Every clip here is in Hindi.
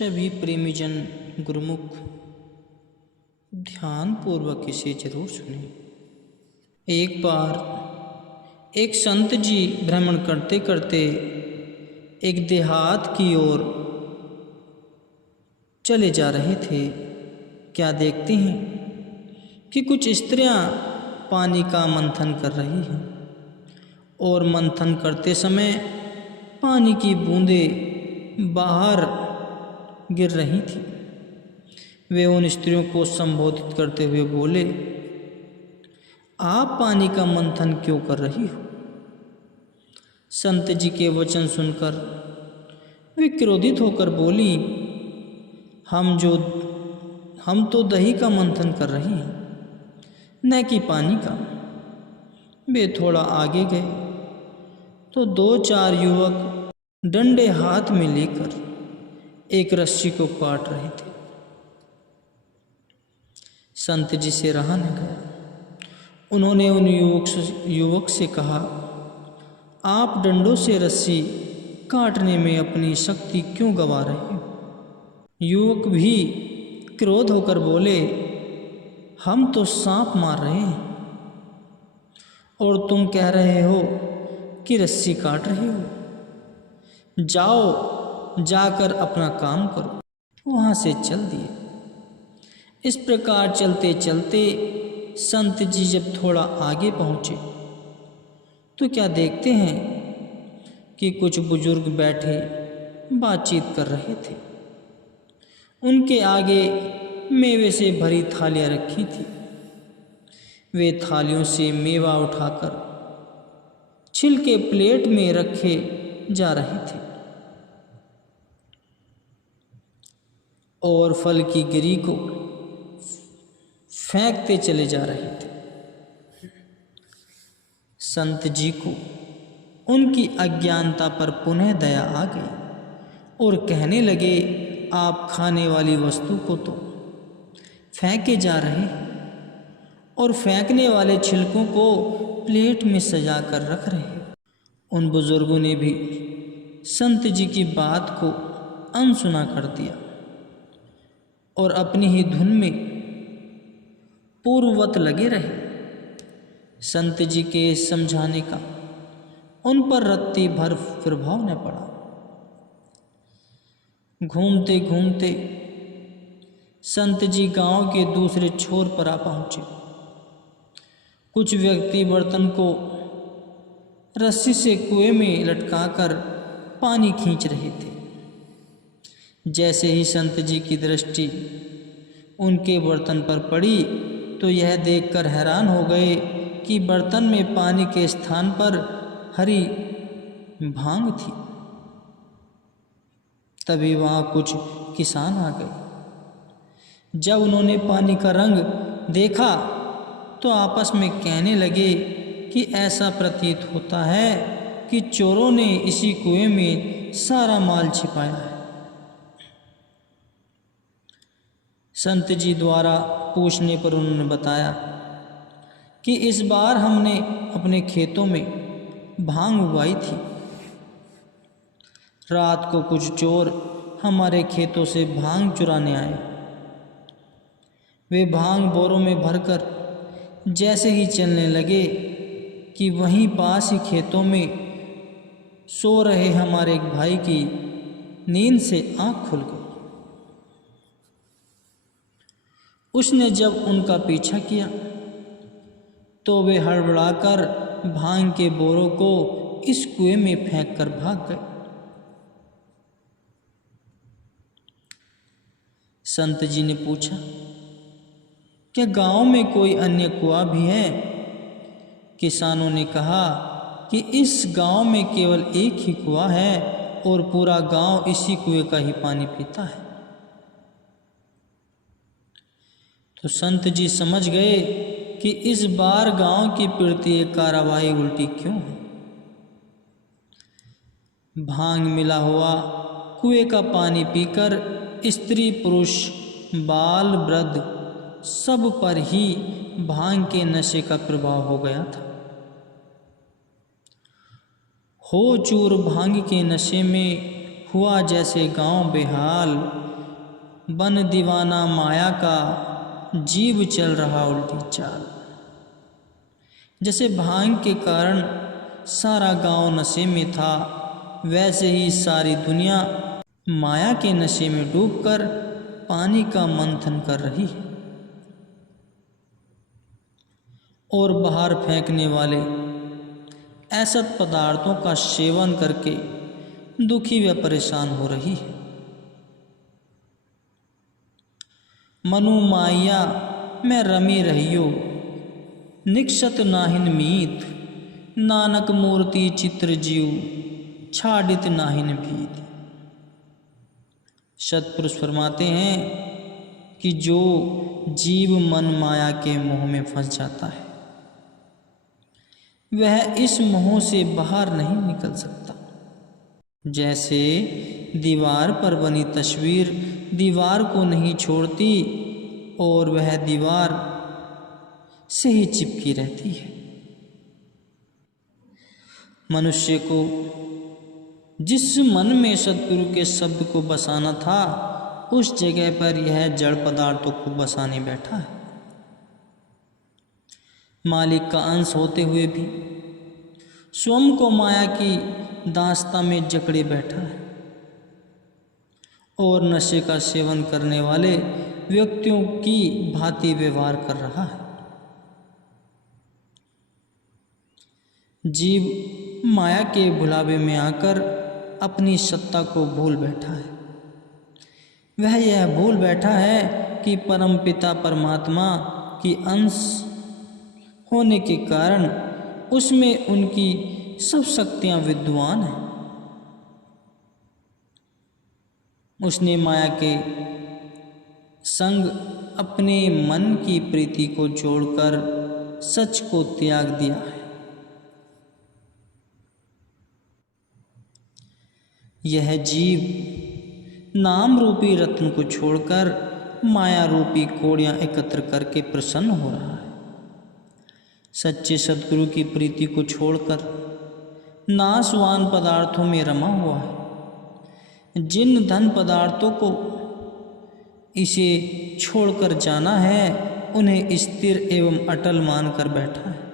सभी प्रेमीजन गुरुमुख ध्यान पूर्वक इसे जरूर सुने। एक बार एक संत जी भ्रमण करते करते एक देहात की ओर चले जा रहे थे। क्या देखते हैं कि कुछ स्त्रियां पानी का मंथन कर रही हैं और मंथन करते समय पानी की बूंदें बाहर गिर रही थी। वे उन स्त्रियों को संबोधित करते हुए बोले, आप पानी का मंथन क्यों कर रही हो? संत जी के वचन सुनकर वे क्रोधित होकर बोली, हम तो दही का मंथन कर रही हैं, न कि पानी का। वे थोड़ा आगे गए तो 2-4 युवक डंडे हाथ में लेकर एक रस्सी को काट रहे थे। संत जी से रहा न गया। उन्होंने उन युवक से कहा, आप डंडों से रस्सी काटने में अपनी शक्ति क्यों गंवा रहे हो? युवक भी क्रोध होकर बोले, हम तो सांप मार रहे हैं और तुम कह रहे हो कि रस्सी काट रहे हो। जाओ, जाकर अपना काम करो। वहाँ से चल दिए। इस प्रकार चलते चलते संत जी जब थोड़ा आगे पहुँचे तो क्या देखते हैं कि कुछ बुजुर्ग बैठे बातचीत कर रहे थे। उनके आगे मेवे से भरी थालियाँ रखी थी। वे थालियों से मेवा उठाकर छिलके प्लेट में रखे जा रहे थे और फल की गिरी को फेंकते चले जा रहे थे। संत जी को उनकी अज्ञानता पर पुनः दया आ गई और कहने लगे, आप खाने वाली वस्तु को तो फेंके जा रहे हैं और फेंकने वाले छिलकों को प्लेट में सजा कर रख रहे हैं। उन बुजुर्गों ने भी संत जी की बात को अनसुना कर दिया और अपनी ही धुन में पूर्ववत लगे रहे। संत जी के समझाने का उन पर रत्ती भर प्रभाव न पड़ा। घूमते घूमते संत जी गांव के दूसरे छोर पर आ पहुँचे। कुछ व्यक्ति बर्तन को रस्सी से कुएं में लटकाकर पानी खींच रहे थे। जैसे ही संत जी की दृष्टि उनके बर्तन पर पड़ी तो यह देखकर हैरान हो गए कि बर्तन में पानी के स्थान पर हरी भांग थी। तभी वहाँ कुछ किसान आ गए। जब उन्होंने पानी का रंग देखा तो आपस में कहने लगे कि ऐसा प्रतीत होता है कि चोरों ने इसी कुएं में सारा माल छिपाया है। संत जी द्वारा पूछने पर उन्होंने बताया कि इस बार हमने अपने खेतों में भांग उगाई थी। रात को कुछ चोर हमारे खेतों से भांग चुराने आए। वे भांग बोरों में भरकर जैसे ही चलने लगे कि वहीं पास ही खेतों में सो रहे हमारे एक भाई की नींद से आँख खुल गई। उसने जब उनका पीछा किया तो वे हड़बड़ाकर भांग के बोरों को इस कुएं में फेंक कर भाग गए। संत जी ने पूछा, क्या गांव में कोई अन्य कुआं भी है? किसानों ने कहा कि इस गांव में केवल एक ही कुआं है और पूरा गांव इसी कुएं का ही पानी पीता है। तो संत जी समझ गए कि इस बार गांव की पीड़ित कार्रवाई उल्टी क्यों है। भांग मिला हुआ कुएं का पानी पीकर स्त्री पुरुष बाल वृद्ध सब पर ही भांग के नशे का प्रभाव हो गया था। हो चूर भांग के नशे में हुआ जैसे गांव बेहाल, बन दीवाना माया का, जीव चल रहा उल्टी चाल। जैसे भांग के कारण सारा गांव नशे में था, वैसे ही सारी दुनिया माया के नशे में डूबकर पानी का मंथन कर रही है। और बाहर फेंकने वाले असत पदार्थों का सेवन करके दुखी व परेशान हो रही है। मनु माया में रमी रहियो, निक्षत नाहिन मीत, नानक मूर्ति चित्र जीव, छाडित नाहिन भीत। सतपुरुष फरमाते हैं कि जो जीव मन माया के मोह में फंस जाता है, वह इस मोह से बाहर नहीं निकल सकता। जैसे दीवार पर बनी तस्वीर दीवार को नहीं छोड़ती और वह दीवार से ही चिपकी रहती है। मनुष्य को जिस मन में सद्गुरु के शब्द को बसाना था, उस जगह पर यह जड़ पदार्थों को बसाने बैठा है। मालिक का अंश होते हुए भी स्वयं को माया की दास्ता में जकड़े बैठा है और नशे का सेवन करने वाले व्यक्तियों की भांति व्यवहार कर रहा है। जीव माया के भुलावे में आकर अपनी सत्ता को भूल बैठा है। वह यह भूल बैठा है कि परमपिता परमात्मा की अंश होने के कारण उसमें उनकी सब शक्तियां विद्यमान हैं। उसने माया के संग अपने मन की प्रीति को जोड़कर सच को त्याग दिया है। यह जीव नाम रूपी रत्न को छोड़कर माया रूपी कोड़ियां एकत्र करके प्रसन्न हो रहा है। सच्चे सद्गुरु की प्रीति को छोड़कर नाशवान पदार्थों में रमा हुआ है। जिन धन पदार्थों को इसे छोड़कर जाना है, उन्हें स्थिर एवं अटल मानकर बैठा है।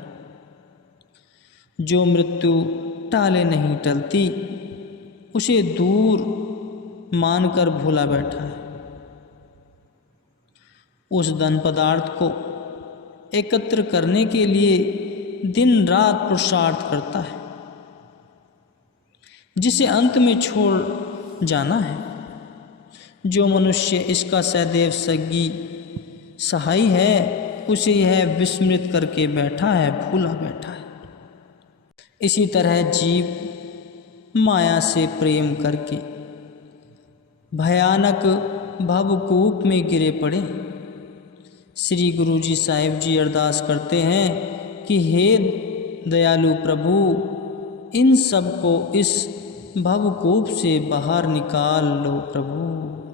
जो मृत्यु टाले नहीं टलती, उसे दूर मानकर भूला बैठा है। उस धन पदार्थ को एकत्र करने के लिए दिन रात पुरुषार्थ करता है, जिसे अंत में छोड़ जाना है। जो मनुष्य इसका सदैव संगी सहाई है, उसे यह विस्मृत करके बैठा है, भूला बैठा है। इसी तरह जीव माया से प्रेम करके भयानक भवकूप में गिरे पड़े। श्री गुरु जी साहिब जी अरदास करते हैं कि हे दयालु प्रभु, इन सब को इस भवकूप से बाहर निकाल लो प्रभु।